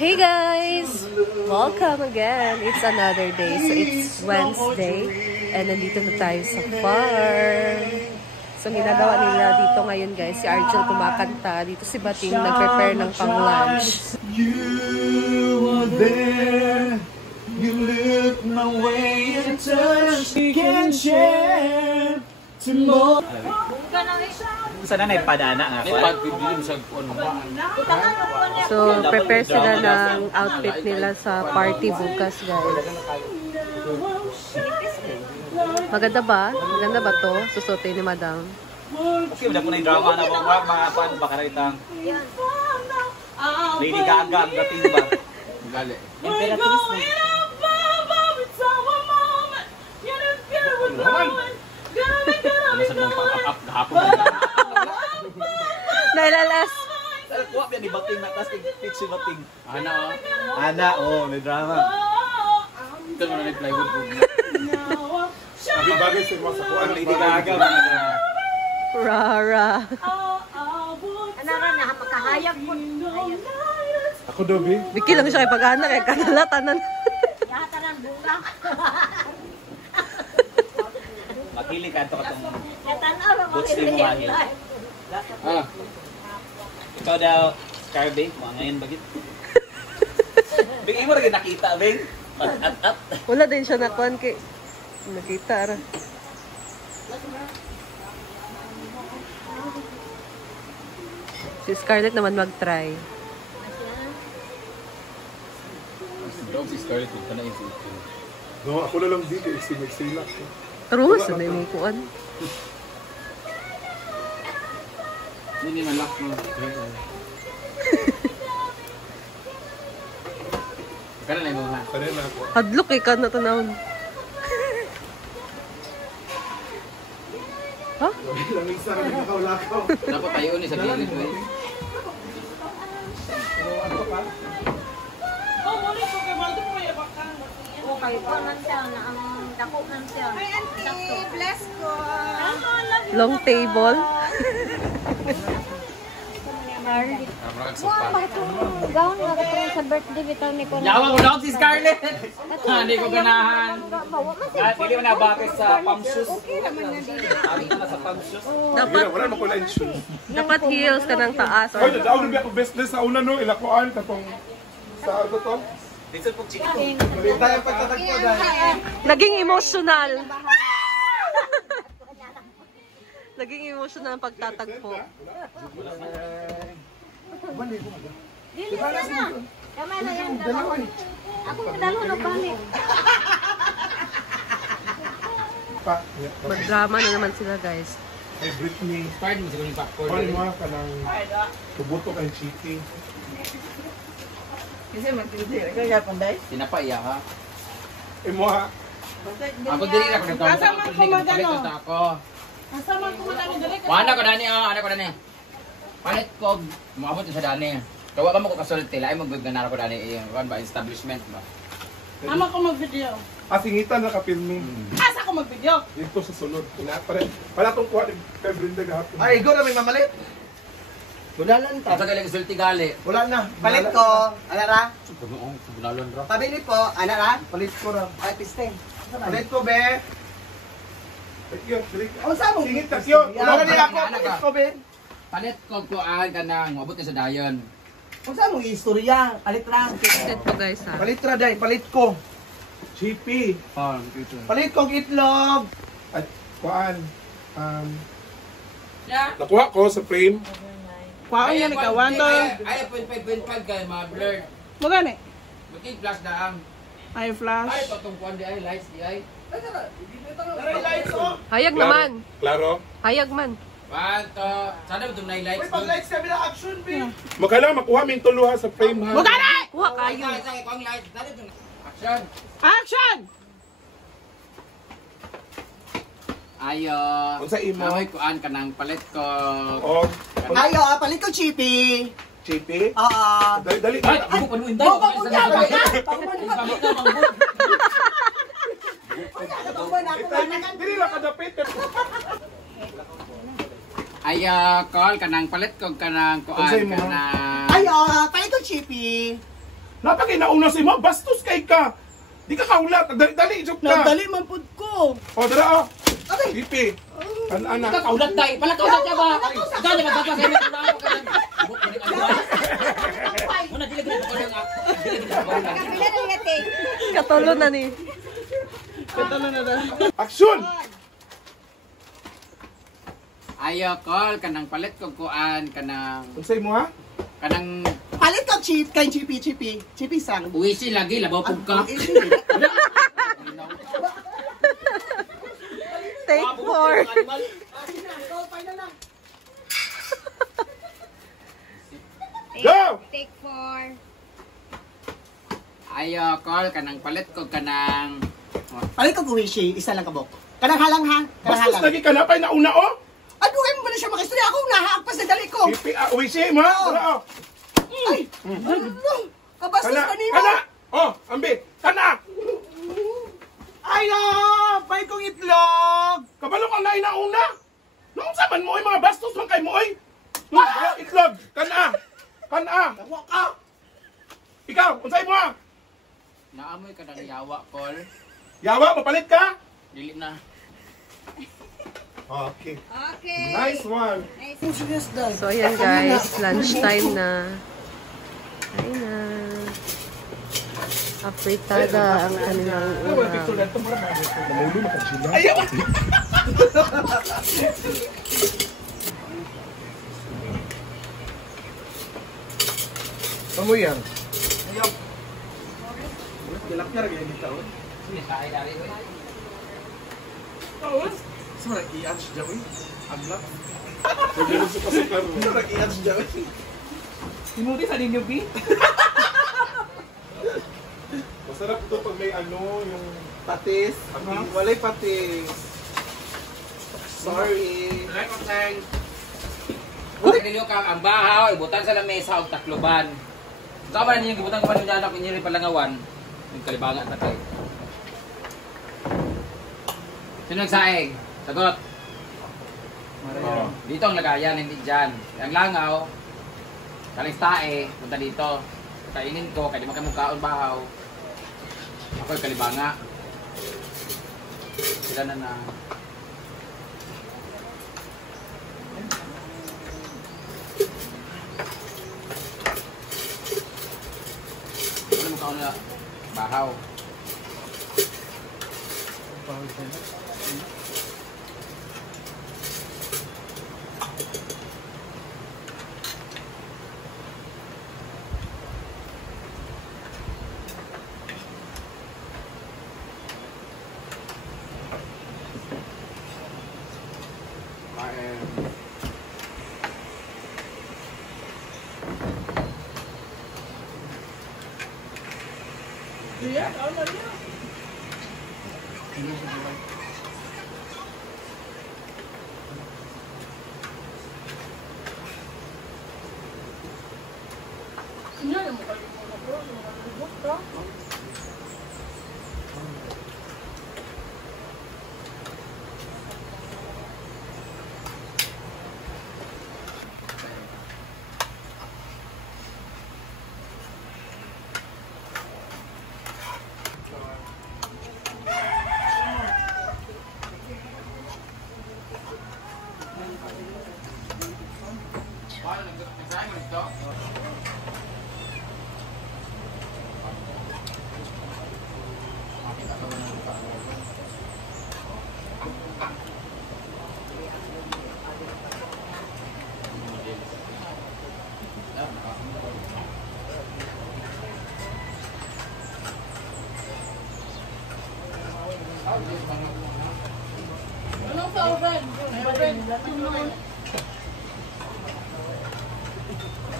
Hey guys! Welcome again! It's another day. So it's Wednesday and nandito na tayo sa farm. So ginagawa nila dito ngayon guys, si Argel kumakanta. Dito si Bating nag-prepare ng pang-lunch. You are there. You look my way and touch. We can share tomorrow. Sana na ipadana nga ako. So prepare sila ng outfit nila sa party bukas guys. Maganda ba? Maganda ba to? Susutin ni Madam. Okay, wala po na yung drama na mga pan baka ritang. Lady Gaga ang dating ba? Gali. Imperatrice na. Ano sa mga pang-up gahapon na. Nailalas! Kuha yan ni Bating na tapos pitch si Bating. Ana oh, may drama. Ito mo na may plywood po. Ang bagay sa mga sakuan. Lady Gaga mga drama. Rara. Anara na makahayag po. Ako Dobby. Biki lang siya kay pag-anak eh. Kanalatanan. Yatanan bulang. Makilig ka ito katong Yatanan ra boots ni Muwahil. Ikaw daw, Carbe, mga ngayon bagit. Bigay mo rin nakita, Bing. At. Wala din siya nakuhan kay nakita ra. Si Scarlett naman mag-try. Si Scarlett, huwag ka na yung ito. No, ako na lang dito. Exilak. Tarumas na may kuhan. Hindi man lock mo. Ka na lang mo ha. Kaya na ako. Hadlok eh ka na tanawon. Ha? Lang isa na nakawlakaw. Dapat tayo ni sa gilid mo. Okay po man siya na ang dako man siya. Hi auntie, bless ko. Long table. Wow, bakit gaon nga ka sa birthday bitaw ni ko. Yawa ko daw si Scarlett. Hindi ko ganahan. Hindi mo nabatis sa pump shoes. Okay naman na din. Sabi ko na sa pump shoes. Wala naman ko line shoes. Dapat heels ka ng taas. Hoy, nadaw na ako business sa una no. Ilakuan katong sa ano to. Dito po chiki. Tayo pagtatagpo dahil. Naging emotional. Naging emotional ang pagtatagpo. Dili na. Tama na yan. Ako dalo na balik. Magdrama na naman sila guys. Hey Britney. Card mo siguro yung popcorn. Hoy mo ka ng tubuto kang chiki. Tinapa iya ha. Imo ha. Ako diri na ko nagtawag. Kasama ko magano. Kasama ko magano dali. Wala ko dani ah, ana ko dani. Palit ko moabot sa dani. Kawa ka mo ko kasulti, lain magganar ko dani kan ba establishment ba. Ama ko mag-video. Asingitan na kapilmi. Asa ko mag-video? Dito sa sulod. Pala tong kuha ni kay Brenda gahapon. Ay, ikaw na may mamalit. Wala lang ta. Sa galing sulti gali. Wala na. Palit ko. Ana ra? Bunalon ra. Pabili po. Ana ra? Palit ko ra. Ay, piste. Palit ko, be. Takyo, dili. Ano sa mo? Singit takyo. Wala ni ako. Palit ko, be. Palit ko kuan kanang moabot sa dayon. Ano sa mo? Istorya. Palit ra. Set po guys ha. Palit ra, day. Palit ko. Chippy. Palit ko itlog. At kuan. Nakuha ko sa frame. Kuhaan yan ikaw, wando. Ay, 0.5 kay mga blurred. Mo gani? Bakit flash daang? Ay, flash. Ay, patong kuan di ay lights di ay. Hayag naman. Klaro. Hayag man. Wanto, sana ba itong lights? Uy, pag-lights kami na action, be. Magkala makuha min tuluha sa frame ha. Mo gani! Kuha kayo. Ay, kung lights, sana itong action. Action! Ayo. Unsa imo? Amoy kuan kanang palit ko. Oh. Ayo, palit ko chippy. Chippy. Oo. Dali. Ay, ako panuin tayo. Dili lang kadapit. Ayo, call kanang palit ko kanang kuan Unsay mo? kanang. Ayo, palit ko chippy. Napagay nauna si mo, bastos kay ka. Di ka kaulat, dali, joke ka. Nagdali man pud ko. O, dara, o. Pipi. Ana. Ika kaulat tayo. Pala kaulat siya ba? Dali ba baba kayo? Muna dili dili ko lang. Kapila na yung cake. Katulo na ni. Katalo na da. Action! Ayo call kanang palit ko kuan kanang Unsay mo ha? kanang Palit ka cheap kay chipi sang. uwisi lagi labaw pug ka. Take 4. Go! Take 4. Ayo call kanang palit ko kanang Palit ka kuwishi, isa lang kabok. Kanang halang ha. Kanang Bastos halang. lagi ka na, pa'y nauna, o. Ano kayo mo ba na siya makistorya? Ako nahaagpas na dali ko. Pipi, uwisi mo ha? Dara, o. Ay! Ano? Kabastos Kana, pa niyo. kana! O, ambi, kana! Ay no! Bay kong itlog! Kabalo kang lain na una. Nung saman mo, mga bastos man kay mo, oy. Itlog, kana! Kana! Tawa ka! Ikaw, unsay mo ha? naamoy kanang yawa call. Yawa, mapalit ka? Dili na. Okay. Okay. Nice one. So, ayan guys. Lunchtime na. Ay na. Apritada ang kanilang ulam. Ano yan? Tilapia lagi dito. Sini sa ay dari. Semua i-ads jauh. Aglak. Pwede sa pasukar. Semua lagi i-ads jauh. Tinuli sa ninyo, B? Masarap to pag may ano, yung... Patis. Walay patis. Sorry. Like of thanks. Wala ninyo kang ang bahaw, ibutan sa lamesa og takloban. Sa ba ninyo gibutan ko pa ninyo anak inyo palangawan. Yung kalibangan na tayo. Sino nagsaing? Sagot. Oh, dito ang lagayan, hindi dyan. Ang langaw, kaling tae, punta dito. Kainin ko, kaya di makamukhaon bahaw. Ako yung kalibanga. Sila na na. Ano mukhaon na bahaw.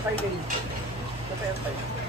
Thailand.